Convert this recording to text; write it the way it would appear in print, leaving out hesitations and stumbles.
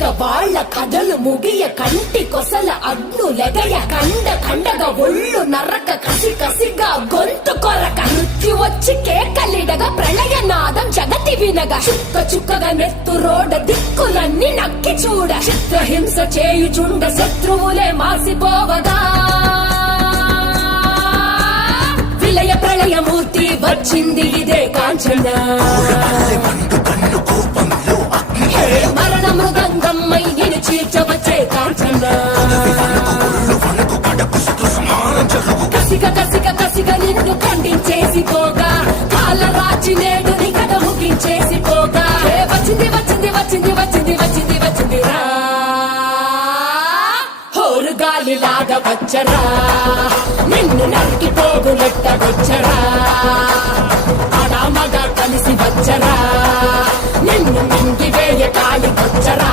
ఇక వాళ్ళ కథలు ముగియ కంటి కొసల అగ్నులెగయ కండగా ఒళ్ళు నరక కసి కసిగా గొంతు కొరక మృత్యు వచ్చి కేకలిడగా ప్రళయ నాదం జగతి వినగా చుక్క చుక్కగా నెత్తు రోడ దిక్కులన్నీ నక్కి చూడ చిత్రహింస చేయుచుండ శత్రువులే మాసిపోవగా విలయ ప్రళయమూర్తి వచ్చింది ఇదే కాంచన మరణ మృదంగమ్మై నేను చీల్చవచ్చే కాంచన కసిగా నిన్ను ఖండించేసి పోగా కాల రాచి నేడు నీ కథ ముగించేసి పోగా వచ్చింది రా హోరు గాలిలాగా వచ్చరా నిన్ను నరికి పోగులెట్ట వచ్చరా అడామగా కలిసి వచ్చరా నిన్ను మింగి వేయ కాలి వచ్చరా